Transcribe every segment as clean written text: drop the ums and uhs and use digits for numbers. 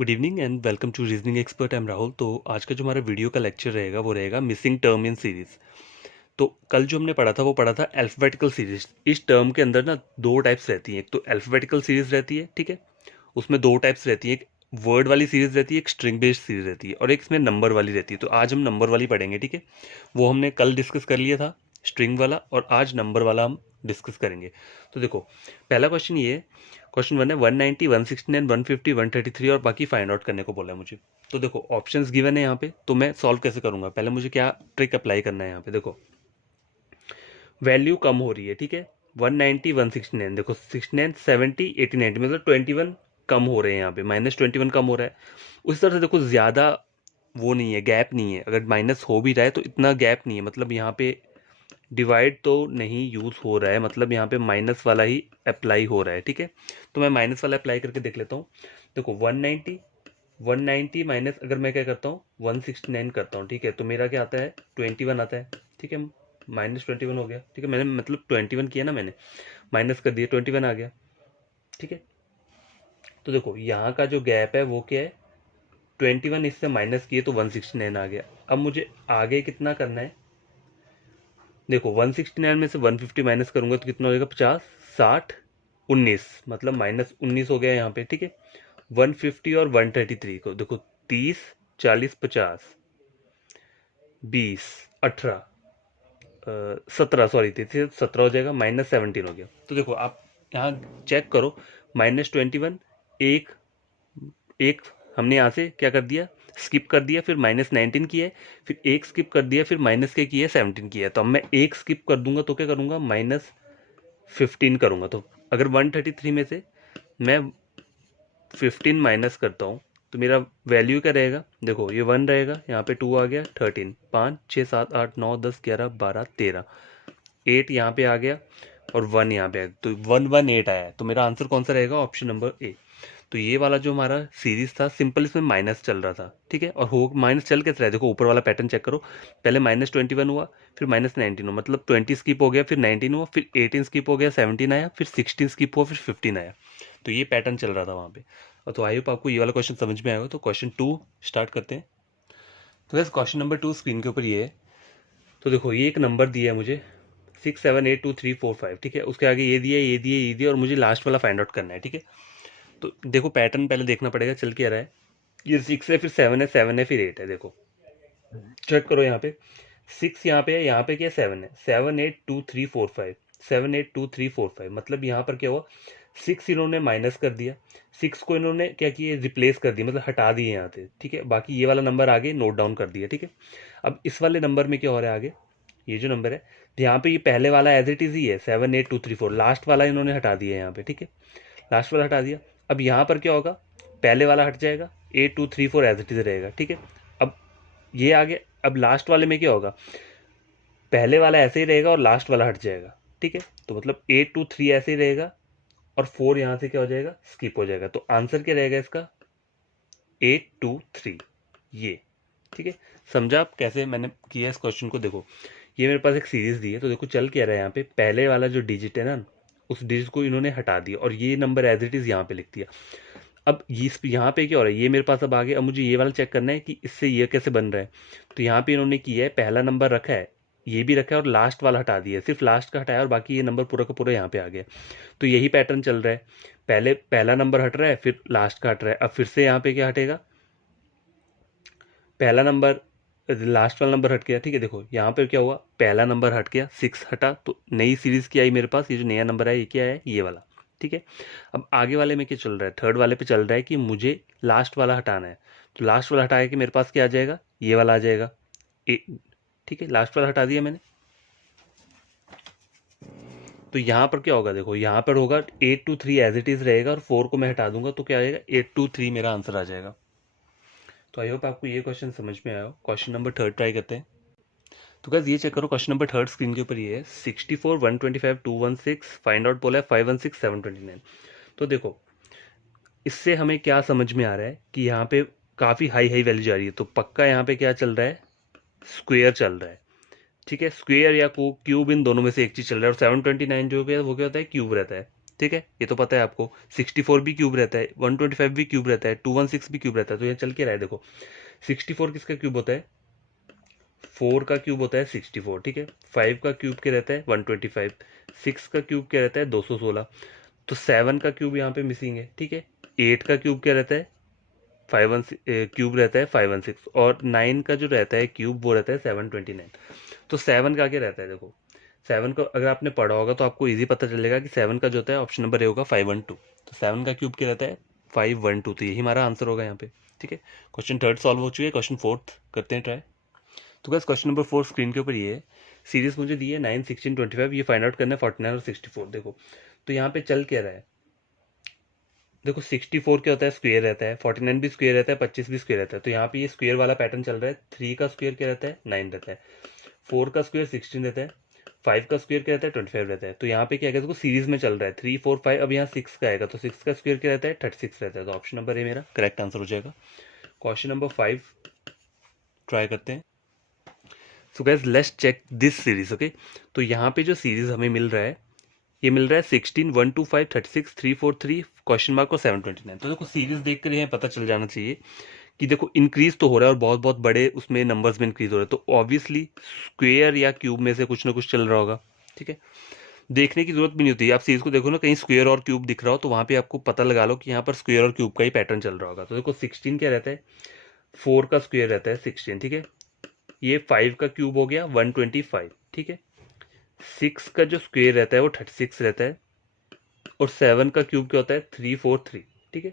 Good evening and welcome to Reasoning Expert. I am Rahul. तो आज का जो हमारा वीडियो का लेक्चर रहेगा वो रहेगा मिसिंग टर्म इन सीरीज। तो कल जो हमने पढ़ा था वो पढ़ा था अल्फ़ाबेटिकल सीरीज। इस टर्म के अंदर ना दो टाइप्स रहती हैं, एक तो अल्फ़ाबेटिकल सीरीज रहती है, ठीक है, उसमें दो टाइप्स रहती है, एक वर्ड वाली सीरीज रहती है, एक स्ट्रिंग बेस्ड सीरीज रहती है, और एक इसमें नंबर वाली रहती है। तो आज हम नंबर वाली पढ़ेंगे, ठीक है। वो हमने कल डिस्कस कर लिया था स्ट्रिंग वाला, और आज नंबर वाला हम डिस्कस करेंगे। तो देखो, पहला क्वेश्चन ये है, क्वेश्चन वन है 190, 169, 150, 133 और बाकी फाइंड आउट करने को बोला है मुझे। तो देखो ऑप्शंस गिवन है यहाँ पे, तो मैं सॉल्व कैसे करूंगा, पहले मुझे क्या ट्रिक अप्लाई करना है यहाँ पे। देखो वैल्यू कम हो रही है, ठीक है, 190, 169, देखो 69, 70, 80, 90, मतलब 21 कम हो रहे हैं यहाँ पे, -21 कम हो रहा है। उस तरह से देखो ज़्यादा वो नहीं है, गैप नहीं है, अगर माइनस हो भी रहा है तो इतना गैप नहीं है, मतलब यहाँ पे डिवाइड तो नहीं यूज़ हो रहा है, मतलब यहाँ पे माइनस वाला ही अप्लाई हो रहा है, ठीक है। तो मैं माइनस वाला अप्लाई करके देख लेता हूँ। देखो 190 माइनस, अगर मैं क्या करता हूँ 169 करता हूँ, ठीक है, तो मेरा क्या आता है 21 आता है, ठीक है, -21 हो गया, ठीक है, मैंने मतलब 21 किया ना, मैंने माइनस कर दिया, 21 आ गया, ठीक है। तो देखो यहाँ का जो गैप है वो क्या है, 21 इससे माइनस किए तो 169 आ गया। अब मुझे आगे कितना करना है, देखो 169 में से 150 माइनस करूंगा तो कितना हो जाएगा, 50, 60, 19, मतलब -19 हो गया यहाँ पे, ठीक है। 150 और 133 को देखो, 30, 40, 50, 20, 18, 17, सॉरी 33, 17 हो जाएगा, -17 हो गया। तो देखो आप यहाँ चेक करो, -21, एक एक हमने यहाँ से क्या कर दिया, स्किप कर दिया, फिर -19 किया है, फिर एक स्किप कर दिया, फिर माइनस के किया है, 17 किया है। तो अब मैं एक स्किप कर दूंगा तो क्या करूंगा, -15 करूंगा। तो अगर 133 में से मैं 15 माइनस करता हूँ तो मेरा वैल्यू क्या रहेगा, देखो ये 1 रहेगा, यहाँ पे 2 आ गया, 13, 5, 6, 7, 8, 9, 10, 11, 12, 13, 8 यहाँ पे आ गया, और 1 यहाँ पे आया, तो 118 आया है। तो मेरा आंसर कौन सा रहेगा, ऑप्शन नंबर ए। तो ये वाला जो हमारा सीरीज था सिंपल, इसमें माइनस चल रहा था, ठीक है, और हो माइनस चल कैसे रहा है, देखो ऊपर वाला पैटर्न चेक करो, पहले -21 हुआ, फिर -19 हुआ, मतलब 20 स्किप हो गया, फिर 19 हुआ, फिर 18 स्किप हो गया, 17 आया, फिर 16 स्किप हुआ, फिर 15 आया। तो ये पैटर्न चल रहा था वहाँ पे। और तो आई होप आपको ये वाला क्वेश्चन समझ में आएगा। तो क्वेश्चन 2 स्टार्ट करते हैं। तो वैसे क्वेश्चन नंबर 2 स्क्रीन के ऊपर ये है। तो देखो ये एक नंबर दिया है मुझे, 6782345, ठीक है, उसके आगे ये दिया, ये दिया, ये दिया, और मुझे लास्ट वाला फाइंड आउट करना है, ठीक है। तो देखो पैटर्न पहले देखना पड़ेगा, चल क्या रहा है, ये 6 है, फिर 7 है, 7 है, फिर 8 है। देखो चेक करो यहाँ पे, 6 यहाँ पे है, यहाँ पे क्या 7 है, 782 3 4 5, 782 3 4 5, मतलब यहाँ पर क्या हुआ, 6 इन्होंने माइनस कर दिया, 6 को इन्होंने क्या किया, रिप्लेस कर दिया, मतलब हटा दिए यहाँ से, ठीक है। बाकी ये वाला नंबर आगे नोट डाउन कर दिया, ठीक है। अब इस वाले नंबर में क्या हो रहा है आगे, ये जो नंबर है यहाँ पे, ये पहले वाला एज इट इज ही है 782 3 4, लास्ट वाला इन्होंने हटा दिया यहाँ पे, ठीक है, लास्ट वाला हटा दिया। अब यहाँ पर क्या होगा, पहले वाला हट जाएगा, 8234 एज इट इज रहेगा, ठीक है। अब ये आगे, अब लास्ट वाले में क्या होगा, पहले वाला ऐसे ही रहेगा और लास्ट वाला हट जाएगा, ठीक है। तो मतलब 823 ऐसे ही रहेगा, और 4 यहाँ से क्या हो जाएगा, स्किप हो जाएगा। तो आंसर क्या रहेगा इसका, 823, ये, ठीक है। समझा आप कैसे मैंने किया इस क्वेश्चन को। देखो ये मेरे पास एक सीरीज दी है, तो देखो चल क्या रहा है यहाँ पे, पहले वाला जो डिजिट है ना, उस डिजिट को इन्होंने हटा दिया, और ये नंबर एज इट इज यहाँ पे लिख दिया। अब इस यहाँ पे क्या हो रहा है, ये मेरे पास अब आगे, अब मुझे ये वाला चेक करना है कि इससे ये कैसे बन रहा है। तो यहाँ पे इन्होंने किया है, पहला नंबर रखा है, ये भी रखा है, और लास्ट वाला हटा दिया है, सिर्फ लास्ट का हटाया, और बाकी ये नंबर पूरा का पूरा यहाँ पे आ गया। तो यही पैटर्न चल रहा है, पहले पहला नंबर हट रहा है, फिर लास्ट का हट रहा है। अब फिर से यहाँ पे क्या हटेगा, पहला नंबर, लास्ट वाला नंबर हट गया, ठीक है। देखो यहाँ पे क्या हुआ, पहला नंबर हट गया, 6 हटा, तो नई सीरीज की आई मेरे पास, ये जो नया नंबर है ये क्या है, ये वाला, ठीक है। अब आगे वाले में क्या चल रहा है, थर्ड वाले पे चल रहा है कि मुझे लास्ट वाला हटाना है। तो लास्ट वाला हटा के मेरे पास क्या आ जाएगा, ये वाला आ जाएगा, ठीक है, लास्ट वाला हटा दिया मैंने। तो यहाँ पर क्या होगा, देखो यहाँ पर होगा 823 एज इट इज रहेगा, और 4 को मैं हटा दूंगा तो क्या आएगा, 823 मेरा आंसर आ जाएगा। तो आई होप आपको ये क्वेश्चन समझ में आया हो। क्वेश्चन नंबर 3 ट्राई करते हैं। तो गाइस ये चेक करो, क्वेश्चन नंबर 3 स्क्रीन के ऊपर ये है, 64, 125, 216, फाइंड आउट बोला है 516, 729। तो देखो इससे हमें क्या समझ में आ रहा है कि यहाँ पे काफ़ी हाई हाई वैल्यू जा रही है, तो पक्का यहाँ पे क्या चल रहा है, स्क्वेयर चल रहा है, ठीक है। स्क्वेयर या क्यूब, इन दोनों में से एक चीज़ चल रहा है। और 729 जो है वो क्या होता है, क्यूब रहता है, ठीक है, ये तो पता है आपको। 64 भी क्यूब रहता है, 125 भी क्यूब रहता है, 216 भी क्यूब रहता है। तो ये चल के रहा है देखो, 64 किसका क्यूब होता है, 4 का क्यूब होता है 64, ठीक है। 5 का क्यूब क्या रहता है 125, 6 का क्यूब क्या रहता है 216। तो 7 का क्यूब यहाँ पे मिसिंग है, ठीक है। 8 का क्यूब क्या रहता है 516 क्यूब रहता है 516, और 9 का जो रहता है क्यूब वो रहता है 729। तो 7 का क्या रहता है देखो, 7 को अगर आपने पढ़ा होगा तो आपको इजी पता चलेगा कि 7 का जो होता है ऑप्शन नंबर ए होगा 512। तो 7 का क्यूब क्या रहता है 512, तो यही हमारा आंसर होगा यहाँ पे, ठीक है। क्वेश्चन थर्ड सॉल्व हो चुके हैं, क्वेश्चन फोर्थ करते हैं ट्राई। तो बस क्वेश्चन नंबर 4 स्क्रीन के ऊपर ये है, सीरीज मुझे दी है 9, 16, 25, ये फाइंड आउट करना है 49 और 64। देखो तो यहाँ पे चल क्या रहा है, देखो 64 क्या होता है स्क्वायर रहता है, 49 भी स्क्वायर रहता है, 25 भी स्क्वायर रहता है। तो यहाँ पे ये स्क्वायर वाला पैटर्न चल रहा है। 3 का स्क्वायर क्या रहता है 9 रहता है, 4 का स्क्वायर 16 रहता है, 5 का स्क्वायर क्या रहता है 25 रहता है। तो यहाँ पे क्या है, देखो सीरीज में चल रहा है 3, 4, 5, अब यहाँ 6 का आएगा, तो 6 का स्क्वायर क्या रहता है 36 रहता है। तो ऑप्शन नंबर ए मेरा करेक्ट आंसर हो जाएगा। क्वेश्चन नंबर 5 ट्राई करते हैं। So guys let's check this series, okay. तो यहाँ पे जो सीरीज हमें मिल रहा है, ये मिल रहा है 16, 1, 2, 5, 36, 3, 4, 3 क्वेश्चन मार्क और 729। तो देखो सीरीज देख कर पता चल जाना चाहिए कि देखो इंक्रीज तो हो रहा है, और बहुत बहुत बड़े उसमें नंबर्स में इंक्रीज हो रहा है। तो ऑब्वियसली स्क्वेयर या क्यूब में से कुछ ना कुछ चल रहा होगा, ठीक है। देखने की जरूरत भी नहीं होती, आप सीरीज को देखो ना, कहीं स्क्वेयर और क्यूब दिख रहा हो तो वहां पे आपको पता लगा लो कि यहाँ पर स्क्वेयर और क्यूब का ही पैटर्न चल रहा होगा। तो देखो 16 क्या रहता है, 4 का स्क्वेयर रहता है 16, ठीक है। ये 5 का क्यूब हो गया 125, ठीक है। 6 का जो स्क्वेयर रहता है वो 36 रहता है, और 7 का क्यूब क्या होता है 343, ठीक है।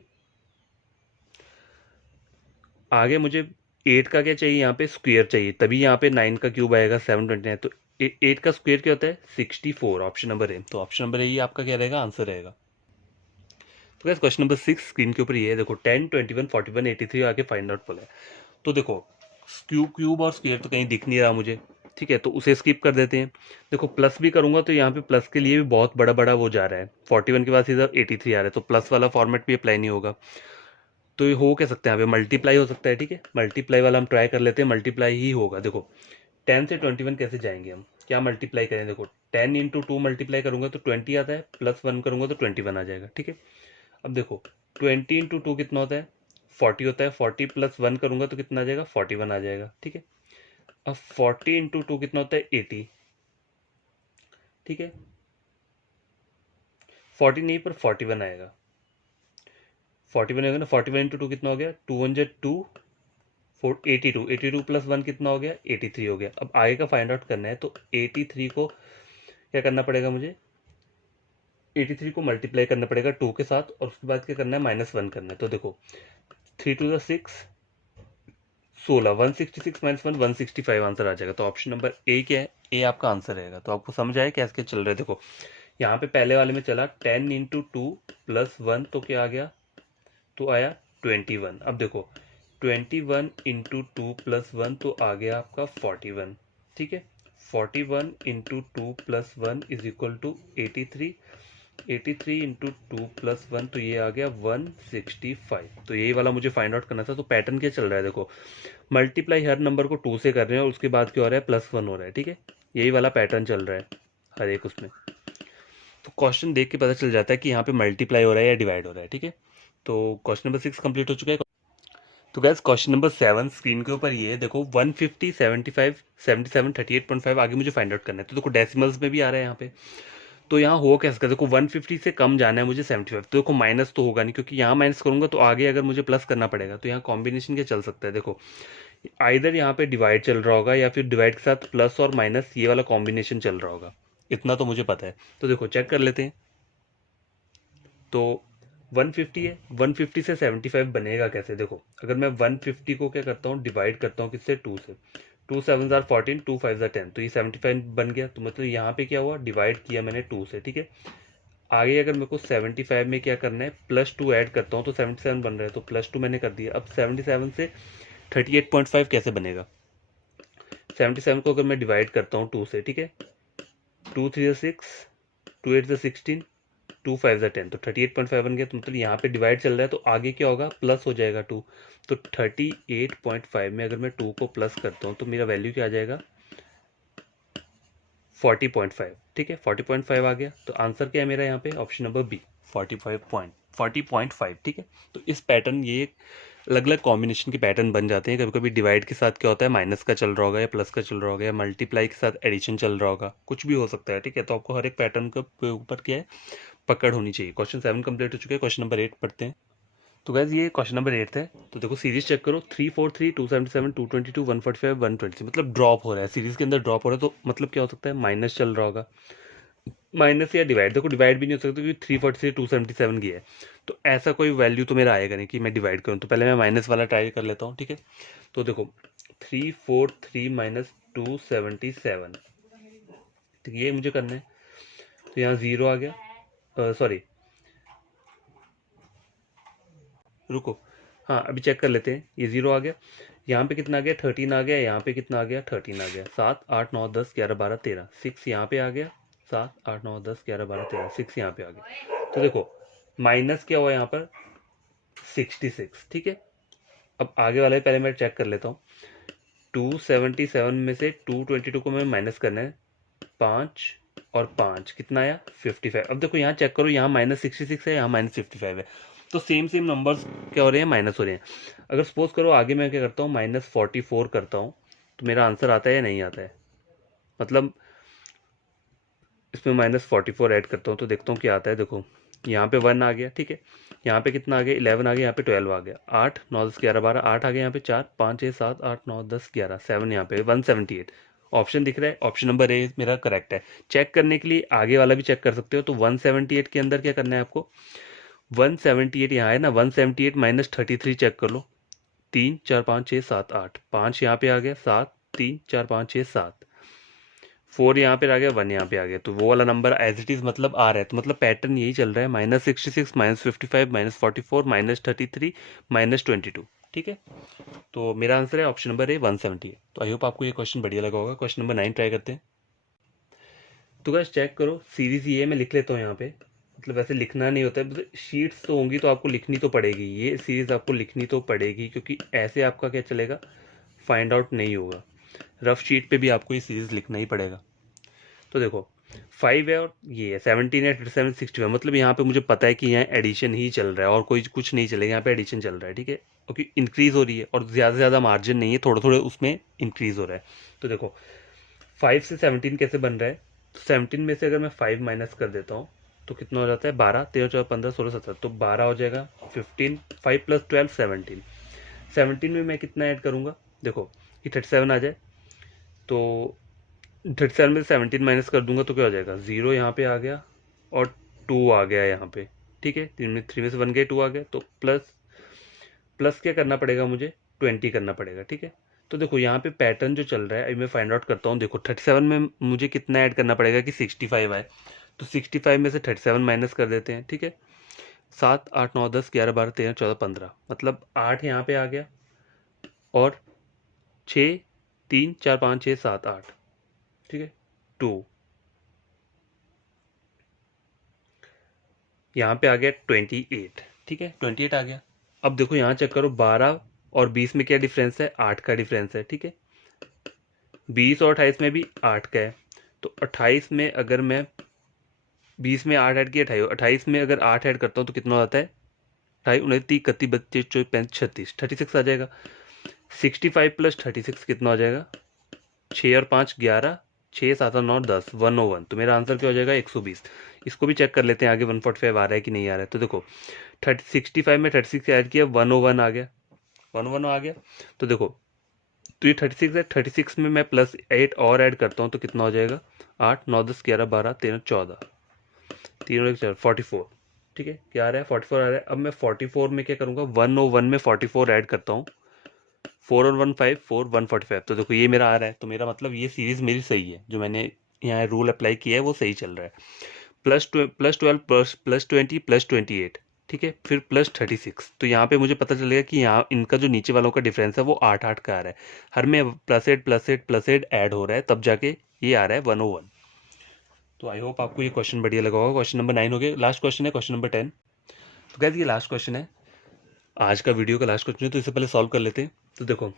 आगे मुझे 8 का क्या चाहिए, यहाँ पे स्क्वेयर चाहिए, तभी यहाँ पे 9 का क्यूब आएगा 729। तो 8 का स्क्वेयर क्या होता है 64, ऑप्शन नंबर ए। तो ऑप्शन नंबर ए ही आपका क्या रहेगा, आंसर रहेगा। तो गैस क्वेश्चन नंबर 6 स्क्रीन के ऊपर ये है, देखो 10, 21, 41, 83 आके फाइंड आउट बोला है। तो देखो क्यूब क्यूब और स्क्वेयर तो कहीं दिख नहीं रहा मुझे, ठीक है, तो उसे स्किप कर देते हैं। देखो प्लस भी करूंगा तो यहाँ पे प्लस के लिए भी बहुत बड़ा बड़ा वो जा रहा है, 41 के बाद सीधा 83 आ रहा है, तो प्लस वाला फॉर्मेट भी अप्लाई नहीं होगा। तो ये हो क्या सकता है, यहाँ पे मल्टीप्लाई हो सकता है, ठीक है। मल्टीप्लाई वाला हम ट्राई कर लेते हैं, मल्टीप्लाई ही होगा। देखो 10 से 21 कैसे जाएंगे हम, क्या मल्टीप्लाई करें, देखो 10 इंटू 2 मल्टीप्लाई करूंगा तो 20 आता है, प्लस 1 करूंगा तो 21 आ जाएगा, ठीक है। अब देखो 20 इंटू 2 कितना होता है 40 होता है, 40 प्लस 1 करूंगा तो कितना आ जाएगा 41 आ जाएगा, ठीक है। अब 40 इंटू 2 कितना होता है 80, ठीक है। 40 नहीं पर 41 आएगा, 41 होगा ना, 41 इंटू 2 कितना हो गया 2 82, 82 प्लस 1 कितना हो गया 83 हो गया। अब आगे का फाइंड आउट करना है, तो 83 को क्या करना पड़ेगा मुझे, 83 को मल्टीप्लाई करना पड़ेगा 2 के साथ, और उसके बाद क्या करना है -1 करना है। तो देखो 3 टू द 6 16, 166 -1 165 आंसर आ जाएगा। तो ऑप्शन नंबर ए क्या है, ए आपका आंसर रहेगा। तो आपको समझ आया कैसे चल रहा है। देखो यहाँ पे पहले वाले में चला 10 इंटू 2 प्लस 1 तो क्या आ गया, तो आया 21। अब देखो 21 इंटू 2 प्लस 1 तो आ गया आपका 41, ठीक है। 41 into 2 plus 1 is equal to 83, 83 into 2 plus 1 तो ये आ गया 165। तो यही वाला मुझे फाइंड आउट करना था। तो पैटर्न क्या चल रहा है, देखो मल्टीप्लाई हर नंबर को 2 से कर रहे हैं, और उसके बाद क्या हो रहा है +1 हो रहा है, ठीक है। यही वाला पैटर्न चल रहा है हर एक उसमें। तो क्वेश्चन देख के पता चल जाता है कि यहाँ पे मल्टीप्लाई हो रहा है या डिवाइड हो रहा है, ठीक है। तो क्वेश्चन नंबर 6 कंप्लीट हो चुका है। तो गैस क्वेश्चन नंबर 7 स्क्रीन के ऊपर ये है, देखो 150, 75, 77, 38.5 आगे मुझे फाइंड आउट करना है। तो देखो डेसिमल्स में भी आ रहा है यहाँ पे। तो यहाँ हो कैसे, देखो 150 से कम जाना है मुझे 75, तो देखो माइनस तो होगा नहीं, क्योंकि यहाँ माइनस करूंगा तो आगे अगर मुझे प्लस करना पड़ेगा। तो यहाँ कॉम्बिनेशन क्या चल सकता है, देखो आइदर यहाँ पे डिवाइड चल रहा होगा, या फिर डिवाइड के साथ प्लस और माइनस ये वाला कॉम्बिनेशन चल रहा होगा, इतना तो मुझे पता है। तो देखो चेक कर लेते हैं। तो 150 है, 150 से 75 बनेगा कैसे, देखो अगर मैं 150 को क्या करता हूँ डिवाइड करता हूँ किससे 2 से, 2 7 जार 14, 2 5 जार 10, तो ये 75 बन गया। तो मतलब यहाँ पे क्या हुआ, डिवाइड किया मैंने 2 से, ठीक है। आगे अगर मेरे को 75 में क्या करना है +2 ऐड करता हूँ तो 77 बन रहा है, तो +2 मैंने कर दिया। अब 77 से 38.5 कैसे बनेगा, 77 को अगर मैं डिवाइड करता हूँ 2 से, ठीक है, 2 3 6, 2 8 16, 2 5 10, तो 38.5 बन गया। तो मतलब यहाँ पे डिवाइड चल रहा है, तो आगे क्या होगा प्लस हो जाएगा 2। तो 38.5 में अगर मैं 2 को प्लस करता हूँ तो मेरा वैल्यू क्या आ जाएगा 40.5, ठीक है 40.5 आ गया। तो आंसर क्या है मेरा यहाँ पे, ऑप्शन नंबर बी 40.5, ठीक है। तो इस पैटर्न, ये अलग अलग कॉम्बिनेशन के पैटर्न बन जाते हैं। कभी कभी डिवाइड के साथ क्या होता है, माइनस का चल रहा होगा या प्लस का चल रहा होगा या मल्टीप्लाई के साथ एडिशन चल रहा होगा, कुछ भी हो सकता है, ठीक है। तो आपको हर एक पैटर्न के ऊपर क्या है, पकड़ होनी चाहिए। क्वेश्चन 7 कंप्लीट हो चुके हैं, क्वेश्चन नंबर 8 पढ़ते हैं। तो गैस ये क्वेश्चन नंबर 8 है। तो देखो सीरीज चेक करो, 343, 277, 222, 145, 120, मतलब ड्रॉप हो रहा है, सीरीज के अंदर ड्रॉप हो रहा है। तो मतलब क्या हो सकता है, माइनस चल रहा होगा, माइनस या डिवाइड। देखो डिवाइड भी नहीं हो सकता क्योंकि 343 277 की है। तो ऐसा कोई वैल्यू तो मेरा आएगा नहीं कि मैं डिवाइड करूँ। तो पहले मैं माइनस वाला ट्राई कर लेता हूँ, ठीक है। तो देखो 343 माइनस 277, ठीक है, ये मुझे करना है। तो यहाँ जीरो आ गया, सॉरी रुको, हाँ अभी चेक कर लेते हैं। ये जीरो आ गया, यहाँ पे कितना आ गया 13 आ गया, यहाँ पे कितना आ गया 13 आ गया, 7 8 9 10 11 12 13, 6 यहाँ पे आ गया, 7 8 9 10 11 12 13, 6 यहाँ पे आ गया। तो देखो माइनस क्या हुआ यहाँ पर 66, ठीक है। अब आगे वाले पहले मैं चेक कर लेता हूँ। 277 में से 222 को मैं माइनस करना है, 5 और 5 कितना आया 55। अब देखो यहाँ चेक करो, यहाँ -66 है, यहाँ -55 है। तो सेम सेम नंबर्स क्या हो रहे हैं, माइनस हो रहे हैं। अगर सपोज करो आगे मैं क्या करता हूँ, -44 करता हूँ, तो मेरा आंसर आता है या नहीं आता है, मतलब इसमें -44 ऐड करता हूँ तो देखता हूँ क्या आता है। देखो यहाँ पे 1 आ गया, ठीक है। यहाँ पे कितना आ गया 11 आ गया, यहाँ पे 12 आ गया, 8 9 10 11 12, 8 आ गया, यहाँ पे 4 5 6 7 8 9 10 11 7, यहाँ पे 178 ऑप्शन दिख रहा है। ऑप्शन नंबर ए मेरा करेक्ट है। चेक करने के लिए आगे वाला भी चेक कर सकते हो। तो 178 के अंदर क्या करना है आपको, 178 यहाँ है ना, 178 माइनस 33 चेक कर लो, 3 4 5 6 7 8, 5 यहाँ पे आ गया, 7 3 4 5 6 7, 4 यहाँ पे आ गया, 1 यहाँ पे आ गया। तो वो वाला नंबर एज इट इज मतलब आ रहा है। तो मतलब पैटर्न यही चल रहा है, -66 -55 -44 -33 -22, ठीक है। तो मेरा आंसर है ऑप्शन नंबर ए 170 है। तो आई होप आपको ये क्वेश्चन बढ़िया लगा होगा। क्वेश्चन नंबर 9 ट्राई करते हैं। तो गाइस चेक करो, सीरीज ये मैं लिख लेता हूँ यहाँ पे, मतलब वैसे लिखना नहीं होता है, शीट्स तो होंगी तो आपको लिखनी तो पड़ेगी, ये सीरीज आपको लिखनी तो पड़ेगी क्योंकि ऐसे आपका क्या चलेगा, फाइंड आउट नहीं होगा। रफ शीट पे भी आपको ये सीरीज लिखना ही पड़ेगा। तो देखो 5 है और ये है 17 है 37 65, मतलब यहाँ पे मुझे पता है कि यहाँ एडिशन ही चल रहा है और कोई कुछ नहीं चलेगा, यहाँ पे एडिशन चल रहा है, ठीक है। क्योंकि इंक्रीज हो रही है और ज़्यादा से ज़्यादा मार्जिन नहीं है, थोड़े थोड़े उसमें इंक्रीज हो रहा है। तो देखो 5 से 17 कैसे बन रहा है, तो 17 में से अगर मैं 5 माइनस कर देता हूँ तो कितना हो जाता है 12 13 14 15 16 17, तो 12 हो जाएगा 15, 5 + 12 17, 17 में मैं कितना ऐड करूँगा, देखो ये 37 आ जाए, तो 37 में 17 माइनस कर दूंगा तो क्या हो जाएगा, 0 यहाँ पे आ गया और 2 आ गया यहाँ पे, ठीक है। 3 में से 1 गया 2 आ गया, तो प्लस प्लस क्या करना पड़ेगा मुझे, 20 करना पड़ेगा, ठीक है। तो देखो यहाँ पे पैटर्न जो चल रहा है, अभी मैं फाइंड आउट करता हूँ। देखो 37 में मुझे कितना ऐड करना पड़ेगा कि 65 आए, तो 65 में से 37 माइनस कर देते हैं, ठीक है। 7 8 9 10 11 12 13 14 15, मतलब 8 यहाँ पे आ गया और 6 3 4 5 6 7 8, ठीक है। 2 यहाँ पे आ गया 28, ठीक है 28 आ गया। अब देखो यहाँ चेक करो 12 और 20 में क्या डिफरेंस है, 8 का डिफरेंस है, ठीक है। 20 और 28 में भी 8 का है, तो 28 में अगर मैं 20 में 8 ऐड किया 28, 28 में अगर 8 ऐड करता हूँ तो कितना हो जाता है, 28 29 30 31 32 24 35 36 36 आ जाएगा। 65 + 36 कितना हो जाएगा, 6 और 5 11, 6 7 और 9 10, 101। तो मेरा आंसर क्या हो जाएगा 120। इसको भी चेक कर लेते हैं आगे 145 आ रहा है कि नहीं आ रहा है। तो देखो 65 में 36 ऐड किया 101 आ गया, 101 आ गया। तो देखो तो ये 36 है, 36 में मैं +8 और ऐड करता हूँ तो कितना हो जाएगा, 8 9 10 11 12 13 14, 3 और 1 4 44, ठीक है। क्या आ रहा है 44 आ रहा है। अब मैं 44 में क्या करूँगा, 101 में 44 ऐड करता हूँ, 4 और 1 5 4 145। तो देखो ये मेरा आ रहा है, तो मेरा मतलब ये सीरीज मेरी सही है, जो मैंने यहाँ रूल अप्लाई किया है वो सही चल रहा है। +12 +20 +28, ठीक है, फिर +36। तो यहाँ पे मुझे पता चलेगा कि यहाँ इनका जो नीचे वालों का डिफरेंस है वो 8 8 का आ रहा है, हर में +8 +8 +8 ऐड हो रहा है, तब जाके ये आ रहा है 101। तो आई होप आपको ये क्वेश्चन बढ़िया लगा होगा। क्वेश्चन नंबर 9 हो गया, लास्ट क्वेश्चन है क्वेश्चन नंबर 10। तो गाइस ये लास्ट क्वेश्चन है, आज का वीडियो का लास्ट क्वेश्चन है, तो इससे पहले सॉल्व कर लेते हैं। तो देखो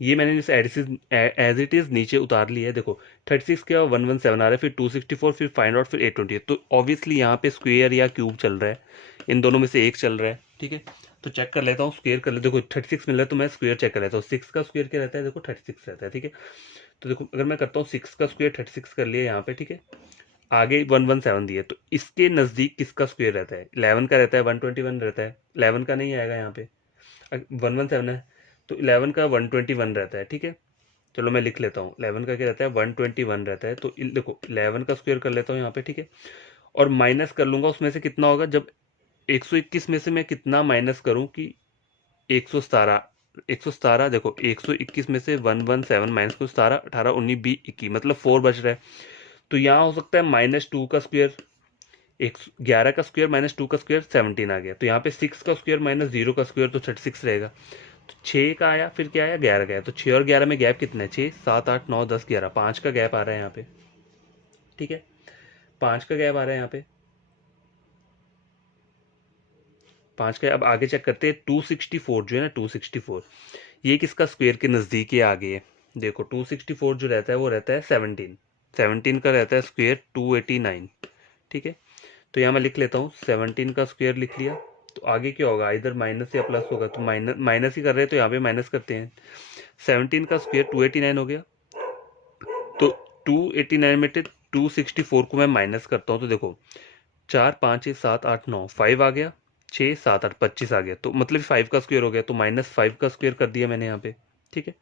ये मैंने इस एज इट इज़ नीचे उतार लिया है। देखो 36 के 117 आ रहा है, फिर 264, फिर फाइंड आउट, फिर 828। तो ऑब्वियसली यहाँ पे स्क्वेयर या क्यूब चल रहा है, इन दोनों में से एक चल रहा है। ठीक है, तो चेक कर लेता हूँ, स्क्वेयर कर ले। देखो 36 मिल रहा है तो मैं स्क्वेयर चेक कर लेता हूँ। 6 का स्क्वेयर क्या रहता है, देखो 36 रहता है। ठीक है, तो देखो अगर मैं करता हूँ 6 का स्क्वेयर 36 कर लिया यहाँ पे। ठीक है, आगे 117 दिए, तो इसके नज़दीक किसका स्क्वेयर रहता है, 11 का रहता है, 121 रहता है। 11 का नहीं आएगा यहाँ पे, 117 है तो 11 का 121 रहता है। ठीक है, चलो मैं लिख लेता हूँ, 11 का क्या रहता है, 121 रहता है। तो देखो 11 का स्क्वायर कर लेता हूँ यहाँ पे। ठीक है, और माइनस कर लूंगा उसमें से कितना होगा, जब 121 में से मैं कितना माइनस करूँ कि 117, 117। देखो 121 में से 117 माइनस को 17, 18, 19, 20, 21, मतलब 4 बच रहा है। तो यहाँ हो सकता है -2 का स्क्वायर, 11 का स्क्वायर -2 का स्क्वायर 17 आ गया। तो यहाँ पे 6 का स्क्वायर -0 का स्क्वायर तो 36 रहेगा। तो 6 का आया, फिर क्या आया, 11 का आया। तो 6 और 11 में गैप कितना है, 6, 7, 8, 9, 10, 11, 5 का गैप आ रहा है यहाँ पे। ठीक है, 5 का गैप आ रहा है यहाँ पे, 5 का। अब आगे चेक करते हैं, 264 जो है ना, 264 ये किसका स्क्वायर के नज़दीक ही आगे है। देखो 264 जो रहता है वो रहता है 17, 17 का रहता है स्क्वायर 289। ठीक है, तो यहाँ मैं लिख लेता हूँ, 17 का स्क्वायर लिख लिया। तो आगे क्या होगा, इधर माइनस या प्लस होगा, तो माइनस माइनस ही कर रहे हैं तो यहाँ पे माइनस करते हैं। 17 का स्क्वायर 289 हो गया। तो 289 में से 264 को मैं माइनस करता हूँ, तो देखो 4, 5, 6, 7, 8, 9, 5 आ गया, 6, 7, 8, 25 आ गया। तो मतलब 5 का स्क्वायर हो गया, तो -5 का स्क्वायर कर दिया मैंने यहाँ पे। ठीक है,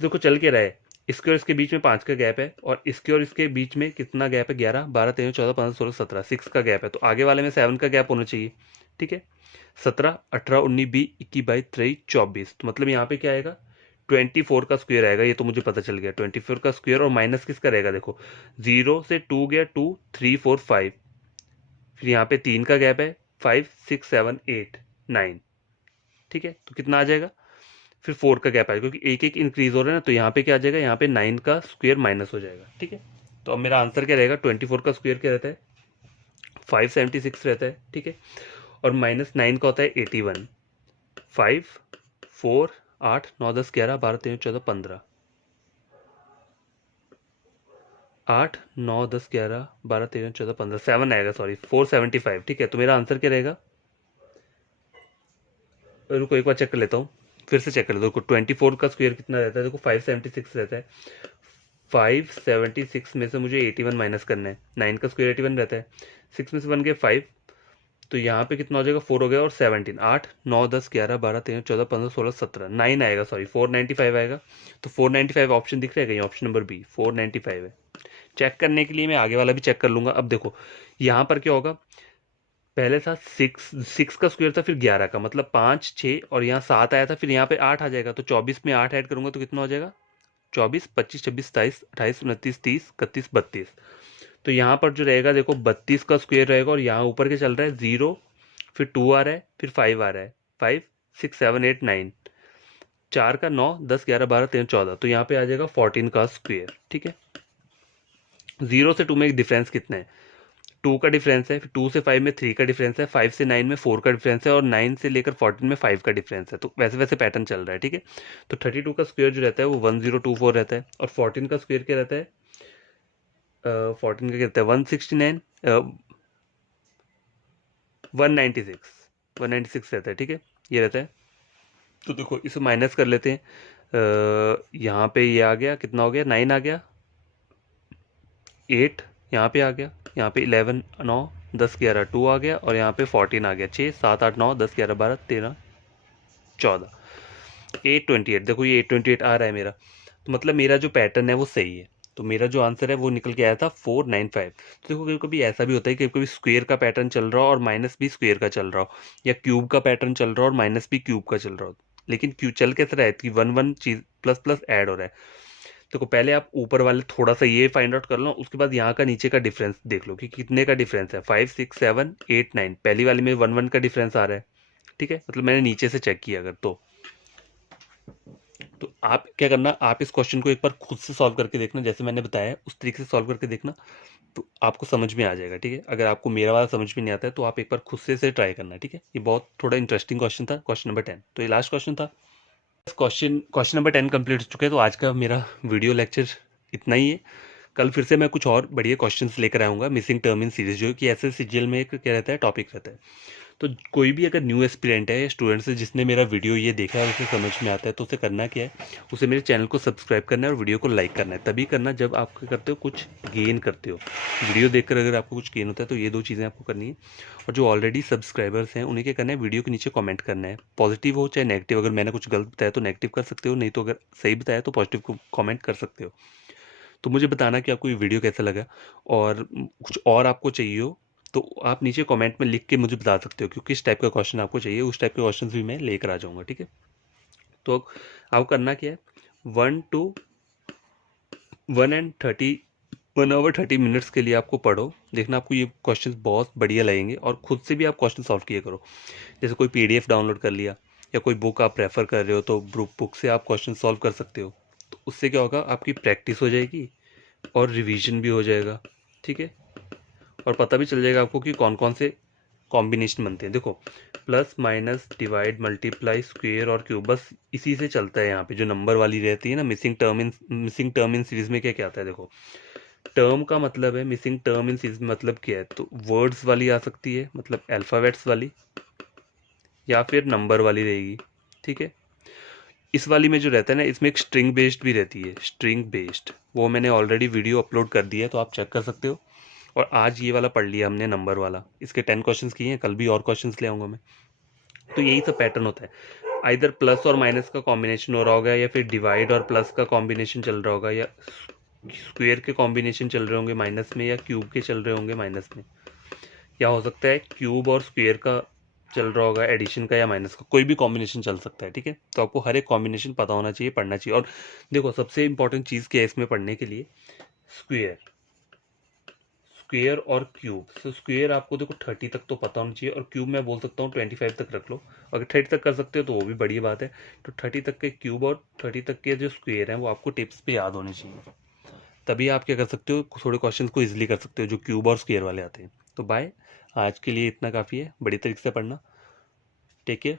देखो चल के रहा है, इसके और इसके बीच में 5 का गैप है, और इसके और इसके बीच में कितना गैप है, 11, 12, 13, 14, 15, 16, 17, 6 का गैप है। तो आगे वाले में 7 का गैप होना चाहिए। ठीक है, 17, 18, 19, 20, 21, 22, 23, 24। तो मतलब यहाँ पे क्या आएगा, 24 का स्क्वायर आएगा। ये तो मुझे पता चल गया, 24 का स्क्वायर। और माइनस किसका रहेगा, देखो 0 से 2 गया, 2, 3, 4, 5, फिर यहाँ पे 3 का गैप है, 5, 6, 7, 8, 9। ठीक है, तो कितना आ जाएगा, फिर 4 का गैप आएगा, क्योंकि एक एक इंक्रीज हो रहा है ना। तो यहाँ पे क्या आ जाएगा, यहाँ पे 9 का स्क्वायर माइनस हो जाएगा। ठीक है, तो अब मेरा आंसर क्या रहेगा, 24 का स्क्वायर क्या रहता है, 576 रहता है। ठीक है, और -9 का होता है 81। 5, 4, 8, 9, 10, 11, 12, 13, 14, 15, 8, 9, 10, 11, 12, 13, 14, 15, 7 आएगा, सॉरी 475। ठीक है, तो मेरा आंसर क्या रहेगा, रुको एक बार चेक कर लेता हूँ, फिर से चेक कर लेता हूँ। 24 का स्क्वायर कितना रहता है, देखो 576 रहता है। 576 में से मुझे 81 माइनस करना है, 9 का स्क्वायर 81 रहता है, 6 में से बन गया 5, तो यहाँ पे कितना हो जाएगा, 4 हो गया, और 17, 8, 9, 10, 11, 12, 13, 14, 15, 16, 17, 9 आएगा, सॉरी 495 आएगा। तो 495 ऑप्शन दिख रहा है कहीं, ऑप्शन नंबर बी 495 है। चेक करने के लिए मैं आगे वाला भी चेक कर लूंगा। अब देखो यहाँ पर क्या होगा, पहले था 6 का स्क्वायर था, फिर 11 का, मतलब 5, 6, और यहाँ 7 आया था, फिर यहाँ पे 8 आ जाएगा। तो 24 में 8 ऐड करूंगा तो कितना हो जाएगा, 24, 25, 26, 27, 28, 29, 30, 31, 32। तो यहाँ पर जो रहेगा, देखो 32 का स्क्वायर रहेगा, और यहाँ ऊपर के चल रहा है 0, फिर 2 आ रहा है, फिर 5 आ रहा है, 5, 6, 7, 8, 9, 4 का 9, 10, 11, 12, 13, 14। तो यहाँ पे आ जाएगा 14 का स्क्वायर। ठीक है, 0 से 2 में एक डिफरेंस कितना है, 2 का डिफरेंस है, फिर 2 से 5 में 3 का डिफरेंस है, 5 से 9 में 4 का डिफरेंस है, और 9 से लेकर 14 में 5 का डिफरेंस है। तो वैसे वैसे पैटर्न चल रहा है। ठीक है, तो 32 का स्क्वायर जो रहता है वो 1024 रहता है, और 14 का स्क्वायर क्या रहता है, 14 का क्या रहता है, 169, 196, 196 रहता है। ठीक है, ये रहता है। तो देखो इसे माइनस कर लेते हैं, यहाँ पे ये आ गया, कितना हो गया, 9 आ गया, 8 यहाँ पे आ गया, यहाँ पे 11, 9, 10, 11, 2 आ गया, और यहाँ पे 14 आ गया, 6, 7, 8, 9, 10, 11, 12, 13, 14, 828। देखो ये 828 आ रहा है मेरा, तो मतलब मेरा जो पैटर्न है वो सही है। तो मेरा जो आंसर है वो निकल के आया था 495। तो देखो कभी कभी ऐसा भी होता है कि कभी स्क्वेयर का पैटर्न चल रहा हो और माइनस भी स्क्वेयर का चल रहा हो, या क्यूब का पैटर्न चल रहा हो और माइनस भी क्यूब का चल रहा हो। लेकिन क्यू चल कैसे रहा है कि वन वन चीज प्लस प्लस ऐड हो रहा है। देखो पहले आप ऊपर वाले थोड़ा सा ये फाइंड आउट कर लो, उसके बाद यहाँ का नीचे का डिफरेंस देख लो कि कितने का डिफरेंस है, 5, 6, 7, 8, 9। पहली वाली में 1 1 का डिफरेंस आ रहा है। ठीक है, मतलब मैंने नीचे से चेक किया अगर तो आप क्या करना, आप इस क्वेश्चन को एक बार खुद से सॉल्व करके देखना, जैसे मैंने बताया उस तरीके से सॉल्व करके देखना, तो आपको समझ में आ जाएगा। ठीक है, अगर आपको मेरा वाला समझ में नहीं आता है तो आप एक बार खुद से इसे ट्राई करना। ठीक है, ये बहुत थोड़ा इंटरेस्टिंग क्वेश्चन था, क्वेश्चन नंबर 10। तो ये लास्ट क्वेश्चन था। क्वेश्चन नंबर 10 कंप्लीट हो चुका है। तो आज का मेरा वीडियो लेक्चर इतना ही है। कल फिर से मैं कुछ और बढ़िया क्वेश्चंस लेकर आऊँगा मिसिंग टर्म इन सीरीज, जो कि ऐसे सीजीएल में एक क्या रहता है, टॉपिक रहता है। तो कोई भी अगर न्यू एस्पिरेंट है या स्टूडेंट है जिसने मेरा वीडियो ये देखा है, उसे समझ में आता है, तो उसे करना क्या है, उसे मेरे चैनल को सब्सक्राइब करना है और वीडियो को लाइक करना है। तभी करना जब आप क्या करते हो, कुछ गेन करते हो। वीडियो देखकर अगर आपको कुछ गेन होता है तो ये दो चीज़ें आपको करनी है। और जो ऑलरेडी सब्सक्राइबर्स हैं उन्हें क्या करना है, वीडियो के नीचे कमेंट करना है, पॉजिटिव हो चाहे नेगेटिव। अगर मैंने कुछ गलत बताया तो नेगेटिव कर सकते हो, नहीं तो अगर सही बताया तो पॉजिटिव कमेंट कर सकते हो। तो मुझे बताना कि आपको ये वीडियो कैसा लगा, और कुछ और आपको चाहिए हो तो आप नीचे कमेंट में लिख के मुझे बता सकते हो कि किस टाइप का क्वेश्चन आपको चाहिए। उस टाइप के क्वेश्चन भी मैं लेकर आ जाऊँगा, ठीक है। तो आपको करना क्या है, 1 आवर 30 मिनट्स के लिए आपको पढ़ो। देखना आपको ये क्वेश्चन बहुत बढ़िया लगेंगे, और खुद से भी आप क्वेश्चन सॉल्व किया करो। जैसे कोई पीडीएफ डाउनलोड कर लिया या कोई बुक आप रेफ़र कर रहे हो तो बुक से आप क्वेश्चन सॉल्व कर सकते हो। तो उससे क्या होगा, आपकी प्रैक्टिस हो जाएगी और रिवीजन भी हो जाएगा, ठीक है। और पता भी चल जाएगा आपको कि कौन कौन से कॉम्बिनेशन बनते हैं। देखो, plus minus divide multiply square और क्यूब, बस इसी से चलता है। यहाँ पे जो नंबर वाली रहती है ना, मिसिंग टर्म इन सीरीज में क्या क्या आता है, देखो टर्म का मतलब है, मिसिंग टर्म इन सीरीज में मतलब क्या है, तो वर्ड्स वाली आ सकती है, मतलब अल्फ़ाबेट्स वाली, या फिर नंबर वाली रहेगी, ठीक है। इस वाली में जो रहता है ना, इसमें एक स्ट्रिंग बेस्ड भी रहती है, स्ट्रिंग बेस्ड, वो मैंने ऑलरेडी वीडियो अपलोड कर दिया है, तो आप चेक कर सकते हो। और आज ये वाला पढ़ लिया हमने, नंबर वाला, इसके 10 क्वेश्चंस किए हैं, कल भी और क्वेश्चंस ले आऊँगा मैं। तो यही सब पैटर्न होता है, आइदर प्लस और माइनस का कॉम्बिनेशन हो रहा होगा, या फिर डिवाइड और प्लस का कॉम्बिनेशन चल रहा होगा, या स्क्वेयर के कॉम्बिनेशन चल रहे होंगे माइनस में, या क्यूब के चल रहे होंगे माइनस में, या हो सकता है क्यूब और स्क्वेयर का चल रहा होगा, एडिशन का या माइनस का, कोई भी कॉम्बिनेशन चल सकता है, ठीक है। तो आपको हर एक कॉम्बिनेशन पता होना चाहिए, पढ़ना चाहिए। और देखो, सबसे इंपॉर्टेंट चीज़ क्या है इसमें पढ़ने के लिए, स्क्वेयर स्क्वेयर और क्यूब। तो स्क्वेयर आपको देखो 30 तक तो पता होना चाहिए, और क्यूब मैं बोल सकता हूँ 25 तक रख लो। अगर 30 तक कर सकते हो तो वो भी बड़ी बात है। तो 30 तक के क्यूब और 30 तक के जो स्क्वेयर हैं वो आपको टिप्स पे याद होने चाहिए, तभी आप क्या कर सकते हो, थोड़े क्वेश्चंस को इजीली कर सकते हो जो क्यूब और स्क्वेयर वाले आते हैं। तो बाय, आज के लिए इतना काफ़ी है, बड़ी तरीके से पढ़ना। Take care.